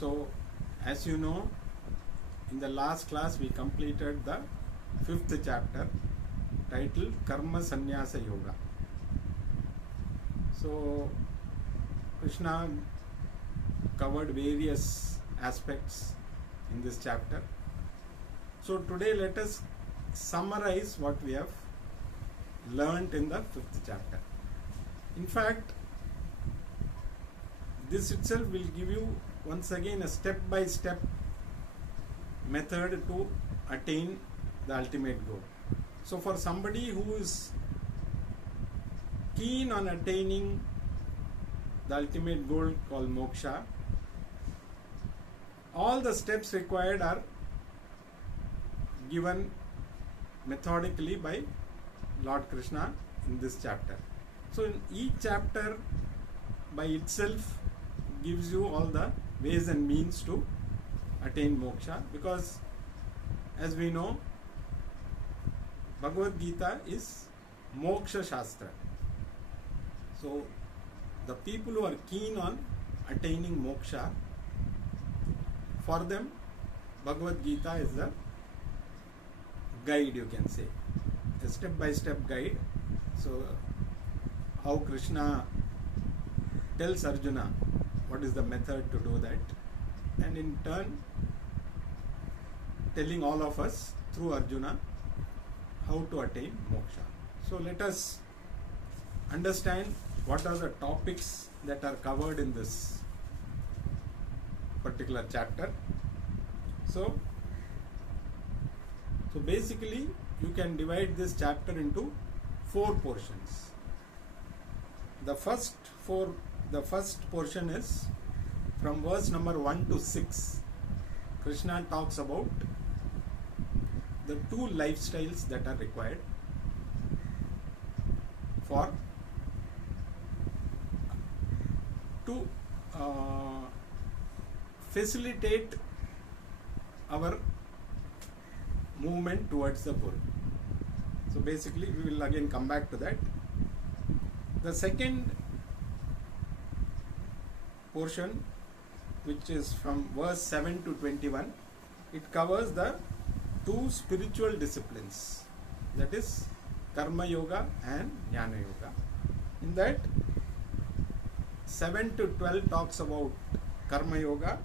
So, as you know, in the last class we completed the 5th chapter titled Karma Sannyasa Yoga. So, Krishna covered various aspects in this chapter. So, today let us summarize what we have learnt in the 5th chapter. In fact, this itself will give you once again a step-by-step method to attain the ultimate goal. So for somebody who is keen on attaining the ultimate goal called moksha, all the steps required are given methodically by Lord Krishna in this chapter. So in each chapter by itself gives you all the ways and means to attain moksha, because as we know, Bhagavad Gita is moksha shastra. So the people who are keen on attaining moksha, for them Bhagavad Gita is the guide, you can say, a step-by-step guide. So how Krishna tells Arjuna what is the method to do that, and in turn telling all of us through Arjuna how to attain moksha. So let us understand what are the topics that are covered in this particular chapter. So basically you can divide this chapter into 4 portions. The first portion is from verse number 1 to 6. Krishna talks about the 2 lifestyles that are required to facilitate our movement towards the goal. So basically we will again come back to that. The second portion, which is from verse 7 to 21, it covers the 2 spiritual disciplines, that is Karma Yoga and Jnana Yoga. In that 7 to 12 talks about Karma Yoga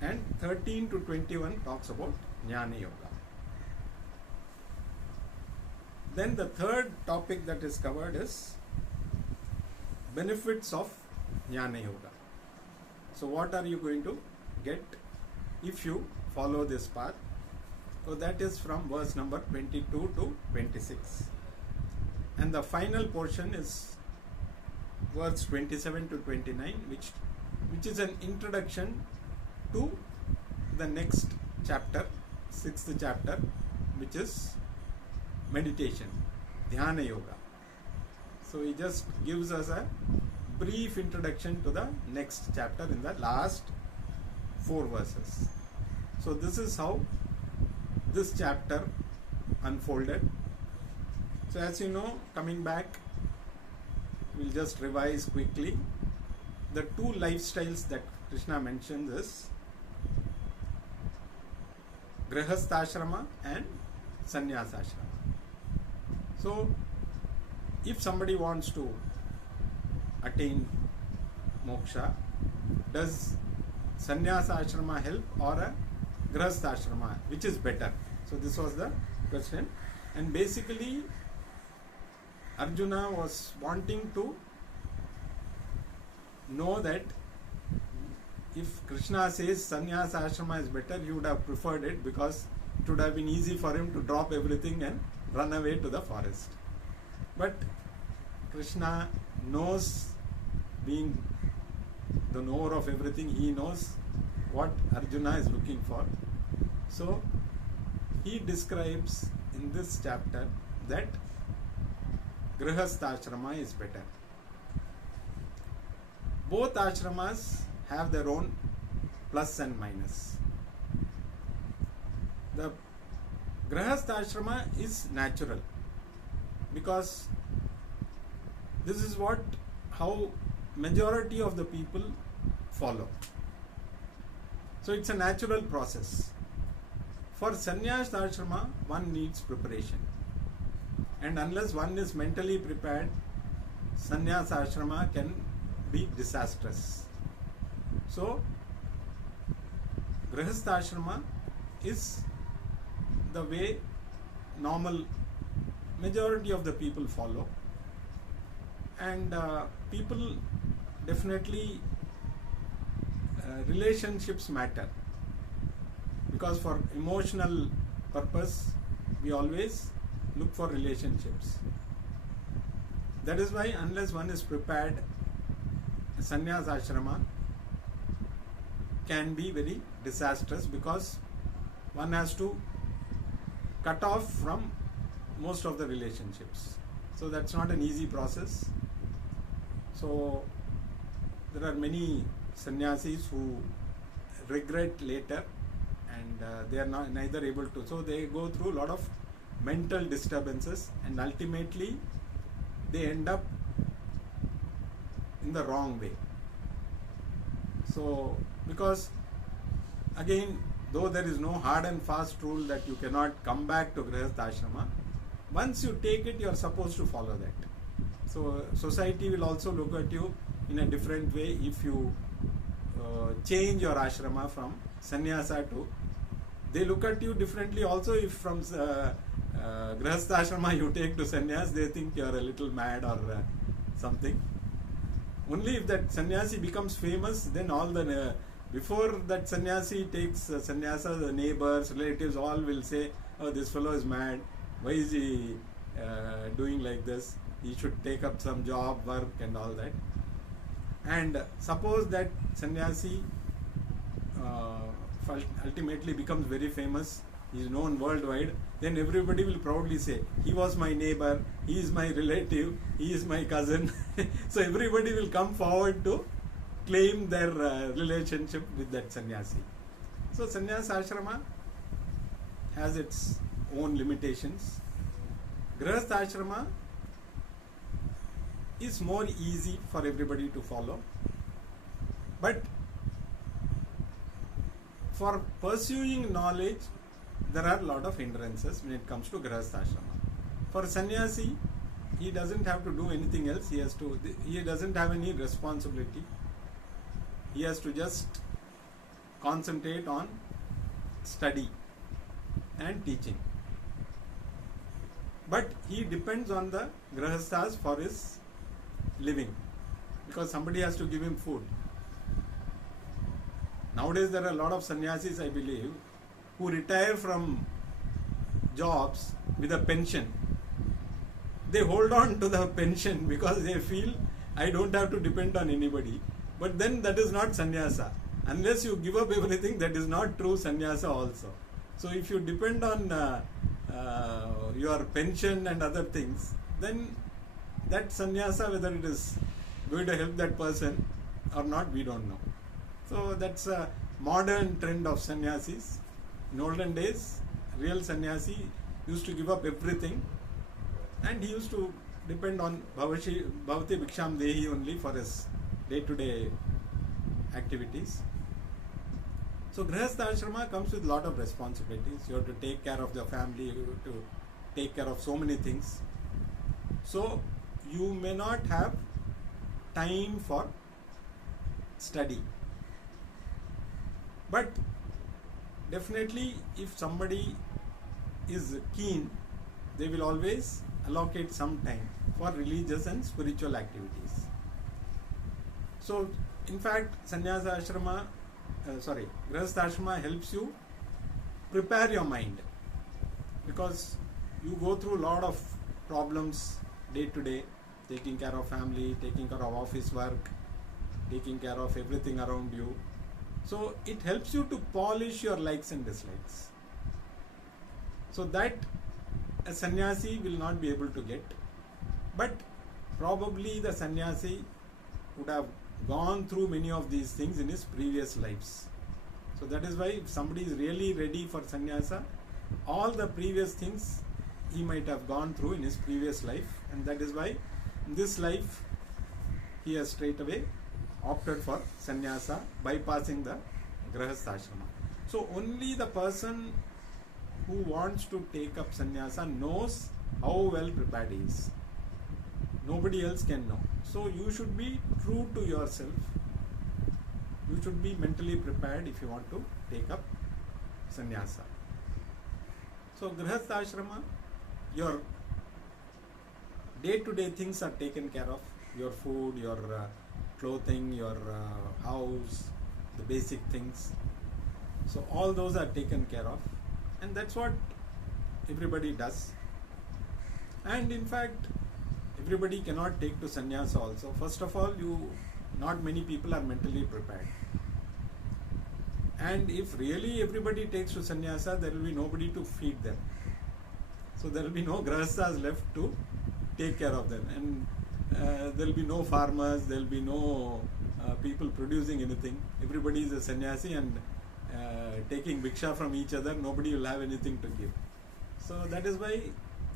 and 13 to 21 talks about Jnana Yoga. Then the third topic that is covered is benefits of Jnana Yoga. So what are you going to get if you follow this path? So that is from verse number 22 to 26. And the final portion is verse 27 to 29, which is an introduction to the next chapter, 6th chapter, which is meditation, Dhyana Yoga. So he just gives us a brief introduction to the next chapter in the last 4 verses. So this is how this chapter unfolded. So as you know, coming back, we'll just revise quickly. The 2 lifestyles that Krishna mentions is Grihastha-ashrama and Sannyasa-ashrama. So if somebody wants to attain moksha, does Sannyasa-ashrama help or a Grihastha-ashrama, which is better? So this was the question, and basically Arjuna was wanting to know that if Krishna says Sannyasa-ashrama is better, he would have preferred it, because it would have been easy for him to drop everything and run away to the forest. But Krishna knows, being the knower of everything, he knows what Arjuna is looking for. So he describes in this chapter that Grihastha-ashrama is better. Both ashramas have their own plus and minus. The Grihastha-ashrama is natural, because this is how majority of the people follow. So it's a natural process. For sannyas ashrama, one needs preparation. And unless one is mentally prepared, sannyas ashrama can be disastrous. So, grihastha ashrama is the way normal majority of the people follow. And people definitely relationships matter, because for emotional purpose we always look for relationships. That is why unless one is prepared, sannyas ashrama can be very disastrous, because one has to cut off from most of the relationships. So that's not an easy process. So there are many sannyasis who regret later, and they are neither able to. So they go through a lot of mental disturbances, and ultimately they end up in the wrong way. So because again, though there is no hard and fast rule that you cannot come back to grihastha ashrama, once you take it, you are supposed to follow that. So society will also look at you in a different way if you change your ashrama from sannyasa to. They look at you differently also if from grihastha ashrama you take to sannyas. They think you are a little mad or something. Only if that sannyasi becomes famous, then all the before that sannyasi takes sannyasa, the neighbors, relatives all will say, "Oh, this fellow is mad. Why is he doing like this? He should take up some job, work and all that." And suppose that sannyasi ultimately becomes very famous, he is known worldwide, then everybody will proudly say, "He was my neighbor, he is my relative, he is my cousin." So everybody will come forward to claim their relationship with that sannyasi. So sannyas ashrama has its own limitations. Grihastha ashrama is more easy for everybody to follow, but for pursuing knowledge there are a lot of hindrances when it comes to grihastha ashrama. For sannyasi, he doesn't have to do anything else. He doesn't have any responsibility. He has to just concentrate on study and teaching. But he depends on the grihasthas for his living, because somebody has to give him food. Nowadays there are a lot of sannyasis, I believe, who retire from jobs with a pension. They hold on to the pension because they feel, I don't have to depend on anybody. But then that is not sannyasa. Unless you give up everything, that is not true sannyasa also. So if you depend on your pension and other things, then that sannyasa, whether it is going to help that person or not, we don't know. So that's a modern trend of sannyasis. In olden days, real sannyasi used to give up everything, and he used to depend on Bhavati Bhiksham Dehi only for his day-to-day activities. So grihastha ashrama comes with a lot of responsibilities. You have to take care of your family, you have to take care of so many things. So you may not have time for study. But definitely if somebody is keen, they will always allocate some time for religious and spiritual activities. So in fact, grihastha ashrama helps you prepare your mind, because you go through a lot of problems day to day, taking care of family, taking care of office work, taking care of everything around you. So it helps you to polish your likes and dislikes. So that a sannyasi will not be able to get. But probably the sannyasi would have gone through many of these things in his previous lives. So that is why if somebody is really ready for sannyasa, all the previous things he might have gone through in his previous life, and that is why in this life he has straight away opted for sannyasa, bypassing the grahastha ashrama. So only the person who wants to take up sannyasa knows how well prepared he is. Nobody else can know. So you should be true to yourself. You should be mentally prepared if you want to take up sannyasa. So grahastha ashrama, your day-to-day things are taken care of. Your food, your clothing, your house, the basic things. So all those are taken care of. And that's what everybody does. And in fact, everybody cannot take to sannyasa also. First of all, not many people are mentally prepared. And if really everybody takes to sannyasa, there will be nobody to feed them. So there will be no grahasthas left to take care of them. And there will be no farmers, there will be no people producing anything. Everybody is a sannyasi and taking bhiksha from each other. Nobody will have anything to give. So that is why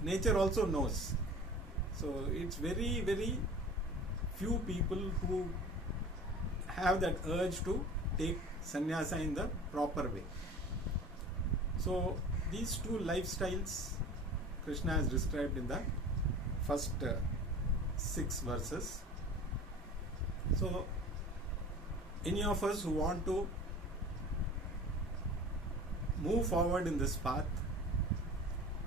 nature also knows. So it's very, very few people who have that urge to take sannyasa in the proper way. So these two lifestyles Krishna has described in the first 6 verses. So any of us who want to move forward in this path,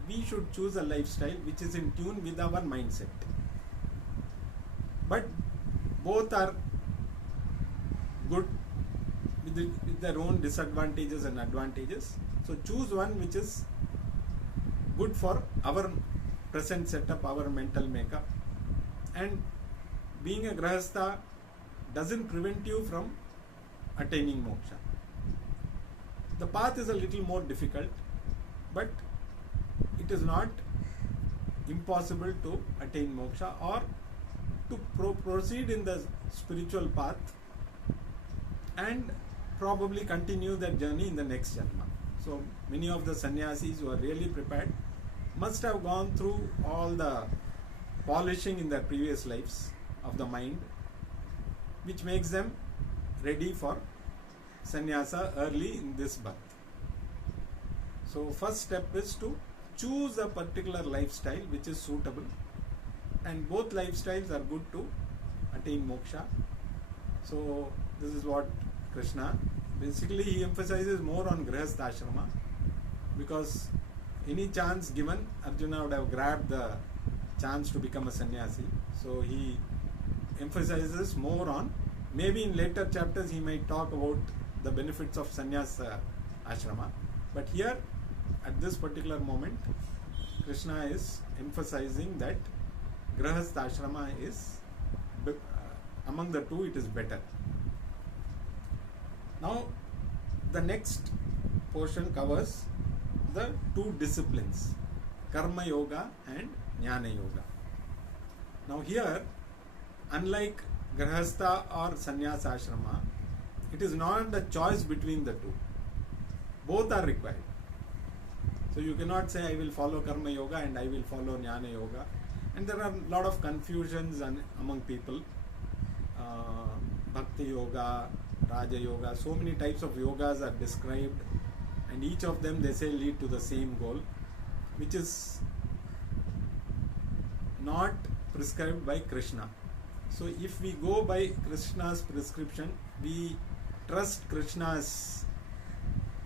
we should choose a lifestyle which is in tune with our mindset. But both are good with their own disadvantages and advantages. So choose one which is good for our present setup, our mental makeup. And being a grahastha doesn't prevent you from attaining moksha. The path is a little more difficult, but it is not impossible to attain moksha or to proceed in the spiritual path and probably continue that journey in the next janma. So many of the sannyasis who are really prepared must have gone through all the polishing in their previous lives of the mind, which makes them ready for sannyasa early in this birth. So first step is to choose a particular lifestyle which is suitable, and both lifestyles are good to attain moksha. So this is what Krishna, basically he emphasizes more on grahastha ashrama, because any chance given, Arjuna would have grabbed the chance to become a sannyasi. So he emphasizes more on, maybe in later chapters he might talk about the benefits of sannyasa ashrama, but here at this particular moment Krishna is emphasizing that grahastha ashrama is among the two, it is better. Now the next portion covers the two disciplines, karma yoga and jnana yoga. Now here, unlike grahastha or sannyasa ashrama, it is not a choice between the two. Both are required. So you cannot say I will follow karma yoga and I will follow jnana yoga. And there are a lot of confusions among people. Bhakti yoga, Raja yoga, so many types of yogas are described, and each of them they say lead to the same goal, which is not prescribed by Krishna. So if we go by Krishna's prescription, we trust Krishna's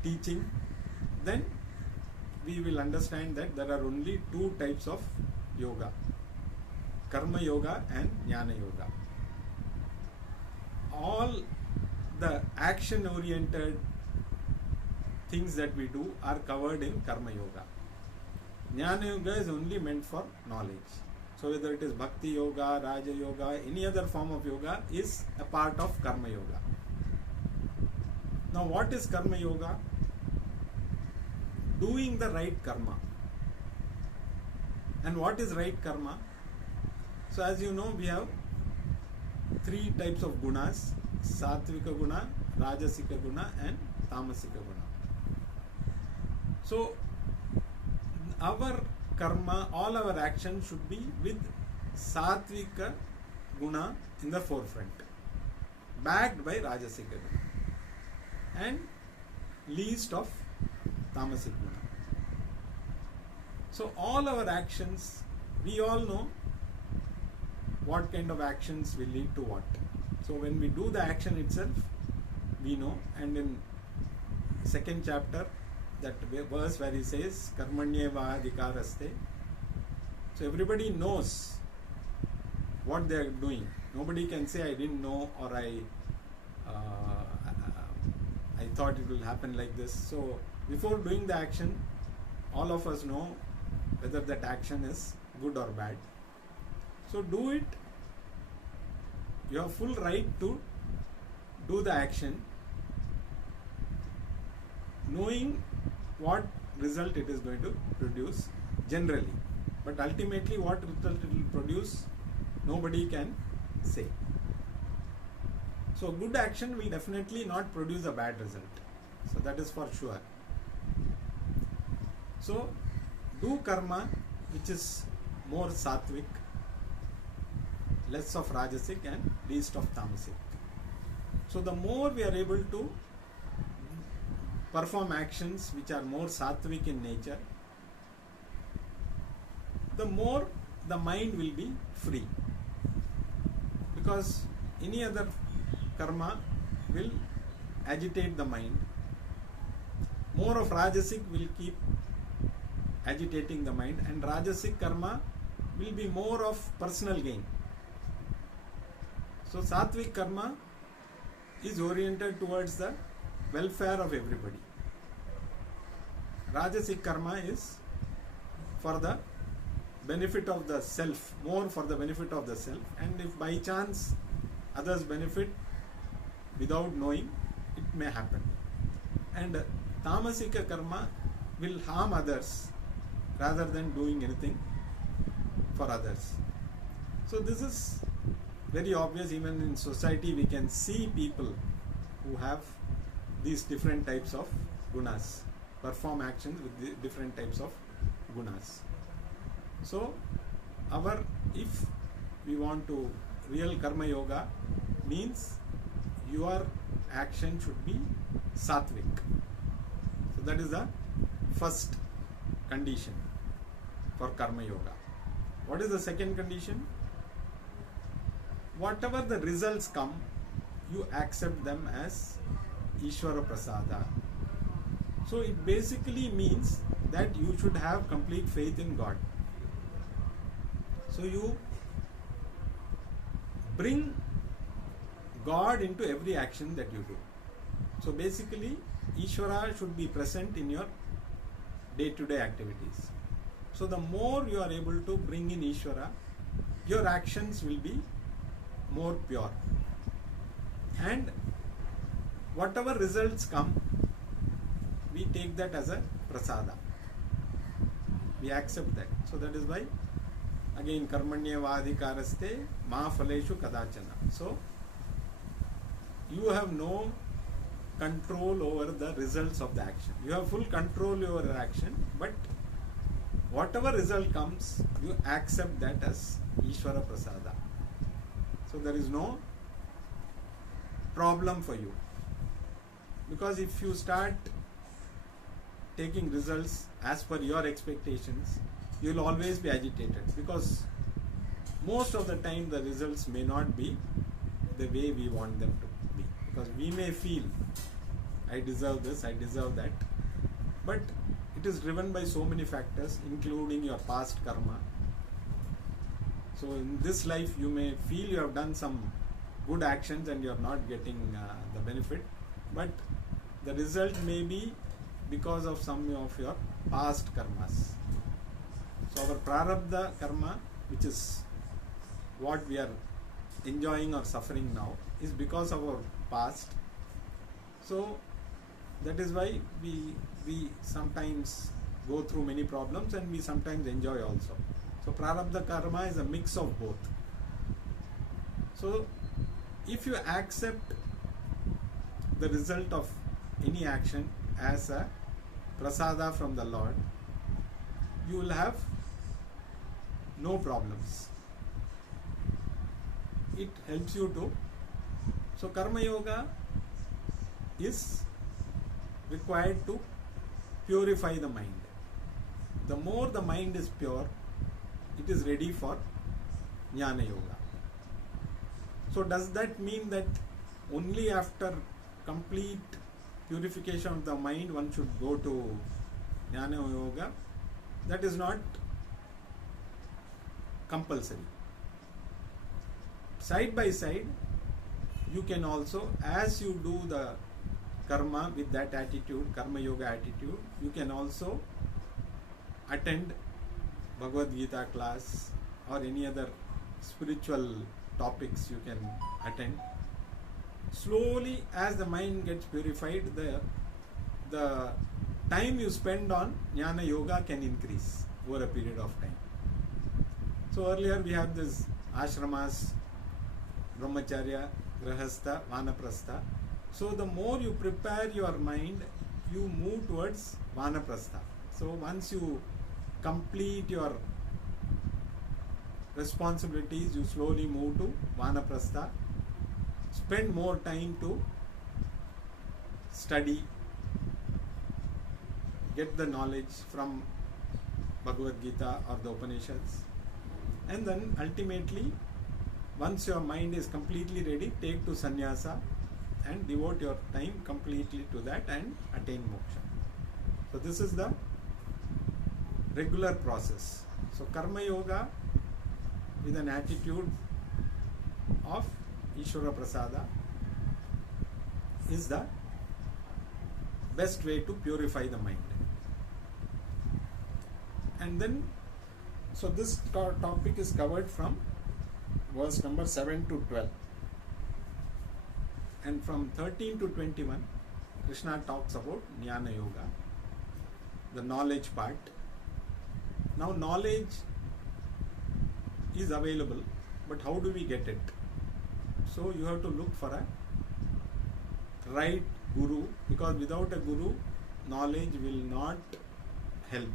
teaching, then we will understand that there are only two types of yoga, karma yoga and jnana yoga. All the action oriented things that we do are covered in karma yoga. Jnana yoga is only meant for knowledge. So whether it is bhakti yoga, raja yoga, any other form of yoga is a part of karma yoga. Now what is karma yoga? Doing the right karma. And what is right karma? So as you know, we have 3 types of gunas: sattvika guna, rajasika guna and tamasika guna. So our karma, all our actions should be with sattvika guna in the forefront, backed by rajasika guna. And least of tamasic guna. So all our actions, we all know what kind of actions will lead to what. So when we do the action itself, we know. And in second chapter, that verse where he says karmanyeva adhikaraste, so everybody knows what they are doing. Nobody can say I didn't know, or I thought it will happen like this. So before doing the action, all of us know whether that action is good or bad. So do it. You have full right to do the action, knowing what result it is going to produce generally. But ultimately what result it will produce, nobody can say. So good action will definitely not produce a bad result. So that is for sure. So do karma which is more sattvic, less of rajasic and least of tamasic. So the more we are able to perform actions which are more sattvic in nature, the more the mind will be free. Because any other karma will agitate the mind. More of rajasic will keep agitating the mind, and rajasic karma will be more of personal gain. So sattvic karma is oriented towards the welfare of everybody. Rajasic karma is for the benefit of the self, more for the benefit of the self, and if by chance others benefit without knowing, it may happen. And tamasika karma will harm others rather than doing anything for others. So this is very obvious. Even in society we can see people who have these different types of gunas, perform actions with the different types of gunas. So if we want to, real karma yoga means your action should be sattvic. So that is the first condition for karma yoga. What is the second condition? Whatever the results come, you accept them as Ishvara Prasada. So it basically means that you should have complete faith in God. So you bring God into every action that you do. So basically, Ishvara should be present in your day-to-day activities. So the more you are able to bring in Ishvara, your actions will be more pure. And whatever results come, we take that as a prasada. We accept that. So that is why, again, karmanyeva adhikaraste ma phaleshu kadachana. So you have no control over the results of the action. You have full control over your action, but whatever result comes, you accept that as Ishvara Prasada. So there is no problem for you. Because if you start taking results as per your expectations, you will always be agitated, because most of the time the results may not be the way we want them to be. Because we may feel, I deserve this, I deserve that, but it is driven by so many factors, including your past karma. So in this life you may feel you have done some good actions and you are not getting the benefit, but the result may be because of some of your past karmas. So our prarabdha karma, which is what we are enjoying or suffering now, is because of our past. So that is why we sometimes go through many problems and we sometimes enjoy also. So prarabdha karma is a mix of both. So if you accept the result of any action as a prasada from the Lord, you will have no problems. It helps you to. So karma yoga is required to purify the mind. The more the mind is pure, it is ready for Jnana Yoga. So does that mean that only after complete purification of the mind one should go to Jnana Yoga? That is not compulsory. Side by side, you can also, as you do the karma with that attitude, karma yoga attitude, you can also attend Bhagavad Gita class or any other spiritual topics you can attend. Slowly, as the mind gets purified, the time you spend on Jnana Yoga can increase over a period of time. So earlier we have this ashramas, brahmacharya, grahastha, vanaprastha. So the more you prepare your mind, you move towards vanaprastha. So once you complete your responsibilities, you slowly move to vanaprastha. Spend more time to study, get the knowledge from Bhagavad Gita or the Upanishads, and then ultimately, once your mind is completely ready, take to sannyasa and devote your time completely to that and attain moksha. So this is the regular process. So karma yoga with an attitude of Ishvara Prasada is the best way to purify the mind. And then, so this topic is covered from verse number 7 to 12. And from 13 to 21, Krishna talks about Jnana Yoga, the knowledge part. Now knowledge is available, but how do we get it? So you have to look for a right guru, because without a guru, knowledge will not help.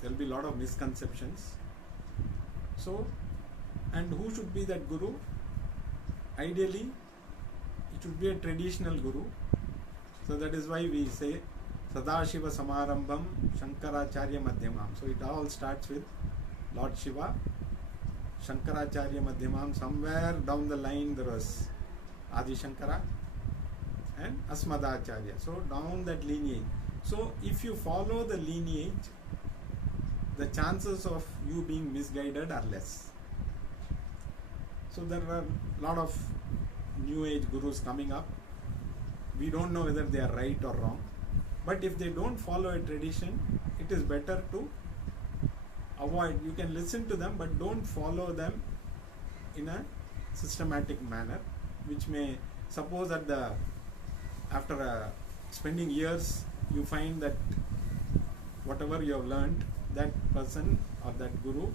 There will be a lot of misconceptions. So, and who should be that guru? Ideally, it should be a traditional guru. So that is why we say Sadashiva Samarambham Shankaracharya Madhyamam. So it all starts with Lord Shiva, Shankaracharya Madhyamam. Somewhere down the line there was Adi Shankara and Asmadacharya. So down that lineage. So if you follow the lineage, the chances of you being misguided are less. So there are a lot of new age gurus coming up. We don't know whether they are right or wrong. But if they don't follow a tradition, it is better to avoid. You can listen to them, but don't follow them in a systematic manner, which may, suppose that after spending years, you find that whatever you have learned, that person or that guru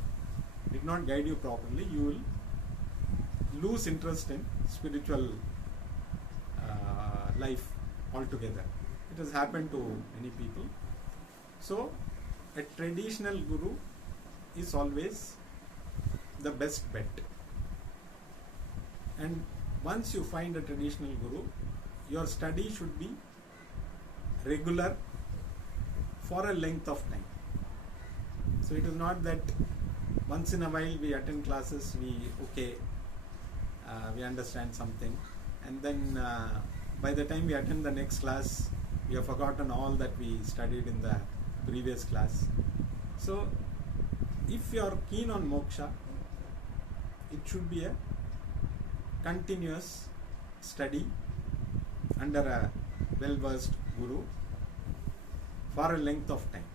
did not guide you properly, you will lose interest in spiritual life altogether. It has happened to many people. So a traditional guru is always the best bet. And once you find a traditional guru, your study should be regular for a length of time. So it is not that once in a while we attend classes, we understand something, and then by the time we attend the next class, we have forgotten all that we studied in the previous class. So if you are keen on moksha, it should be a continuous study under a well-versed guru for a length of time.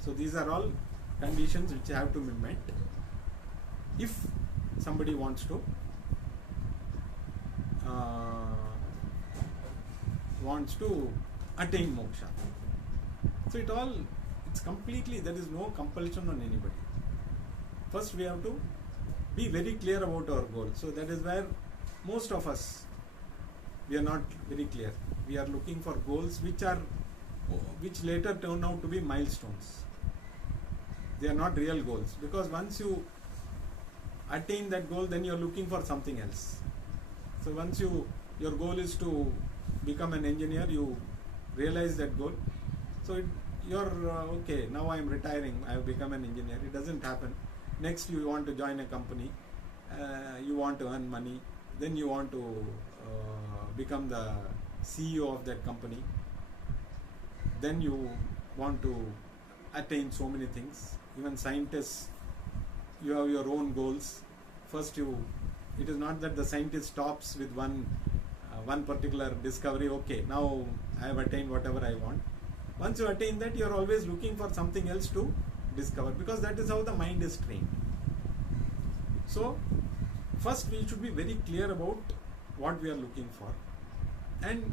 So these are all conditions which have to be met if somebody wants to attain moksha. So it's completely, there is no compulsion on anybody. First we have to be very clear about our goal. So that is where most of us, we are not very clear. We are looking for goals which later turn out to be milestones. They are not real goals, because once you attain that goal, then you are looking for something else. So once your goal is to become an engineer, you realize that goal. So you're okay, now I am retiring, I have become an engineer. It doesn't happen. Next you want to join a company, you want to earn money, then you want to become the CEO of that company, then you want to attain so many things. Even scientists, you have your own goals. First it is not that the scientist stops with one particular discovery. Okay, now I have attained whatever I want. Once you attain that, you are always looking for something else to discover, because that is how the mind is trained. So first we should be very clear about what we are looking for, and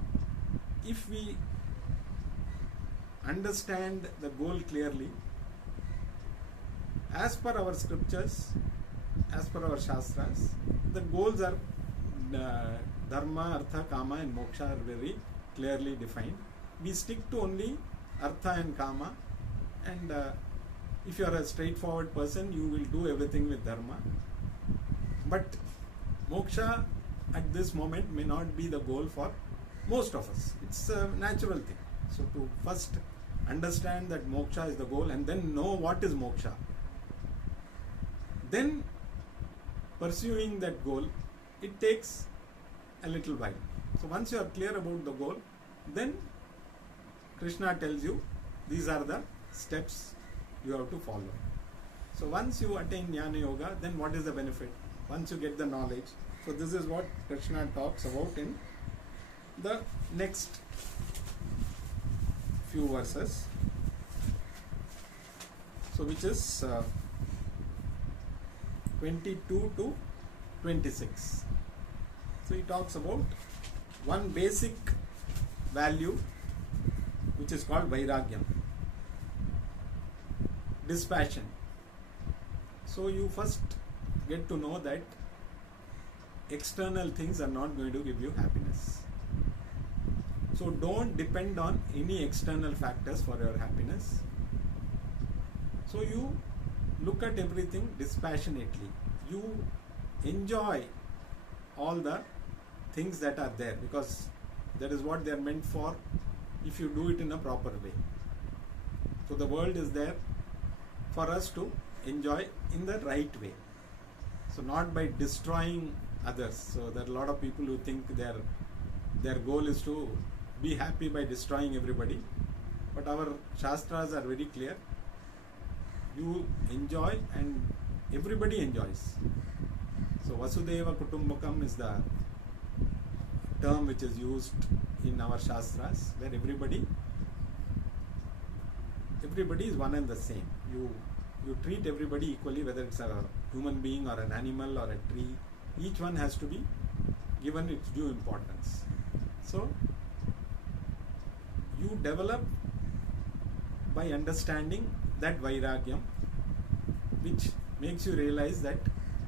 if we understand the goal clearly, as per our scriptures, as per our shastras, the goals are dharma, artha, kama and moksha are very clearly defined. We stick to only artha and kama, and if you are a straightforward person, you will do everything with dharma. But moksha at this moment may not be the goal for most of us. It's a natural thing. So to first understand that moksha is the goal, and then know what is moksha, then pursuing that goal, it takes a little while. So once you are clear about the goal, then Krishna tells you these are the steps you have to follow. So once you attain Jnana Yoga, then what is the benefit? Once you get the knowledge, so this is what Krishna talks about in the next few verses. So which is 22 to 26. So he talks about one basic value which is called Vairagyam, dispassion. So you first get to know that external things are not going to give you happiness. So don't depend on any external factors for your happiness. So you look at everything dispassionately. You enjoy all the things that are there, because that is what they are meant for if you do it in a proper way. So the world is there for us to enjoy in the right way. So not by destroying others. So there are a lot of people who think their goal is to be happy by destroying everybody. But our shastras are very clear. You enjoy and everybody enjoys. So Vasudeva Kutumbakam is the term which is used in our shastras, where everybody is one and the same. You treat everybody equally, whether it's a human being or an animal or a tree. Each one has to be given its due importance. So you develop by understanding that Vairagyam, which makes you realize that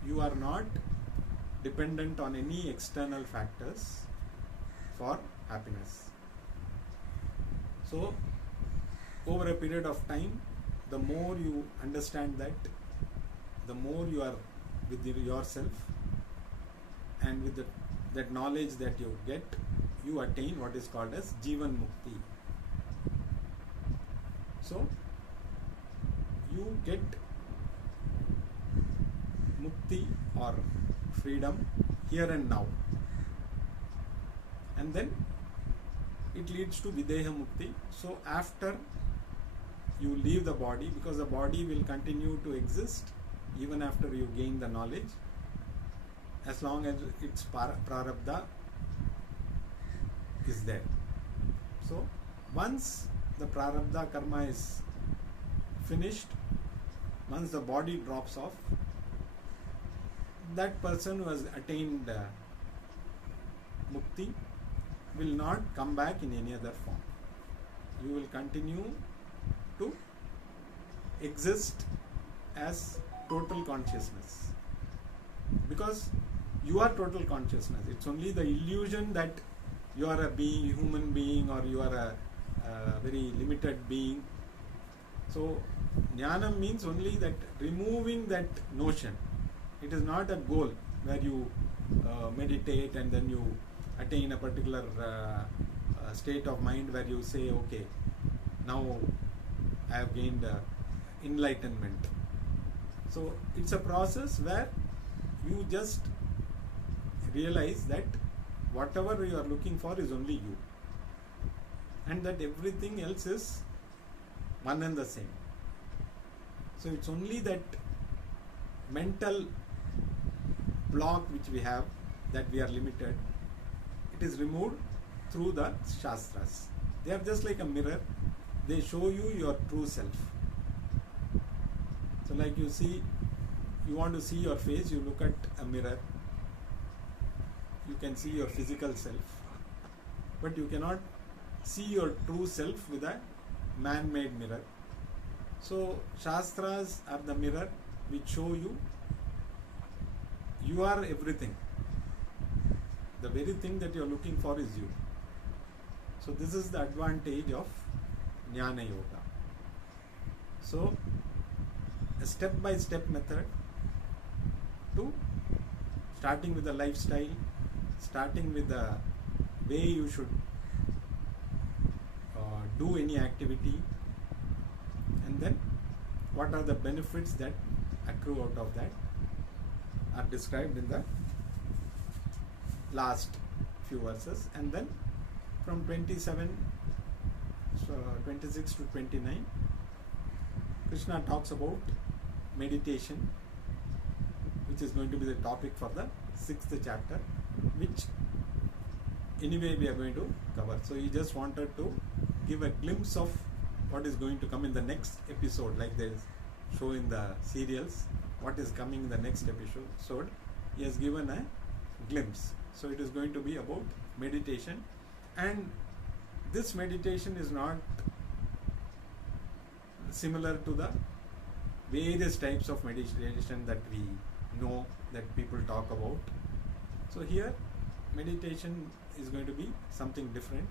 you are not dependent on any external factors for happiness. So over a period of time, the more you understand that, the more you are with yourself, and with that knowledge that you get, you attain what is called as Jivan Mukti. So you get Mukti or freedom here and now, and then it leads to Videha Mukti. So after you leave the body, because the body will continue to exist even after you gain the knowledge, as long as its prarabdha is there. So once the prarabdha karma is finished, once the body drops off, that person who has attained mukti will not come back in any other form. You will continue to exist as total consciousness, because you are total consciousness. It's only the illusion that you are a being, human being, or you are a very limited being. So jnana means only that removing that notion. It is not a goal where you meditate and then you attain a particular state of mind where you say, okay, now I have gained enlightenment. So it's a process where you just realize that whatever you are looking for is only you, and that everything else is one and the same. So it's only that mental block which we have, that we are limited. It is removed through the Shastras. They are just like a mirror. They show you your true self. So like you see, you want to see your face, you look at a mirror. You can see your physical self, but you cannot see your true self with a man-made mirror. So Shastras are the mirror which show you are everything. The very thing that you are looking for is you. So this is the advantage of Jnana Yoga. So a step-by-step method to starting with the lifestyle, starting with the way you should do any activity, and then what are the benefits that accrue out of that are described in the last few verses. And then from 26 to 29, Krishna talks about meditation, which is going to be the topic for the 6th chapter, which anyway we are going to cover. So he just wanted to give a glimpse of what is going to come in the next episode, like they show in the serials what is coming in the next episode. He has given a glimpse. So it is going to be about meditation, and this meditation is not similar to the various types of meditation that we know, that people talk about. So here meditation is going to be something different,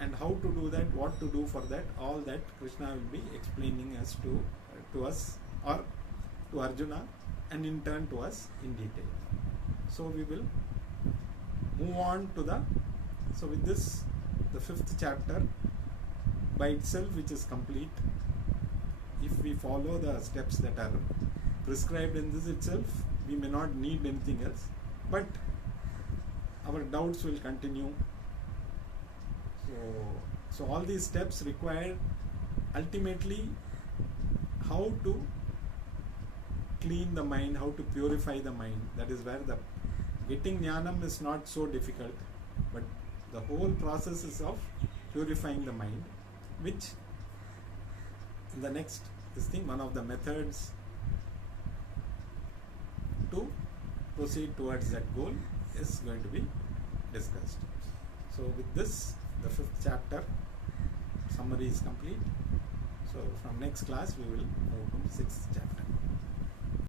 and how to do that, what to do for that, all that Krishna will be explaining as to us, or to Arjuna, and in turn to us in detail. So we will move on to so with this, the 5th chapter by itself, which is complete. If we follow the steps that are prescribed in this itself, we may not need anything else, but our doubts will continue. So all these steps require ultimately how to clean the mind, how to purify the mind. That is where the getting jnanam is not so difficult, but the whole process is of purifying the mind, which in the next one of the methods to proceed towards that goal is going to be discussed. So with this, the 5th chapter summary is complete. So from next class we will move to 6th chapter.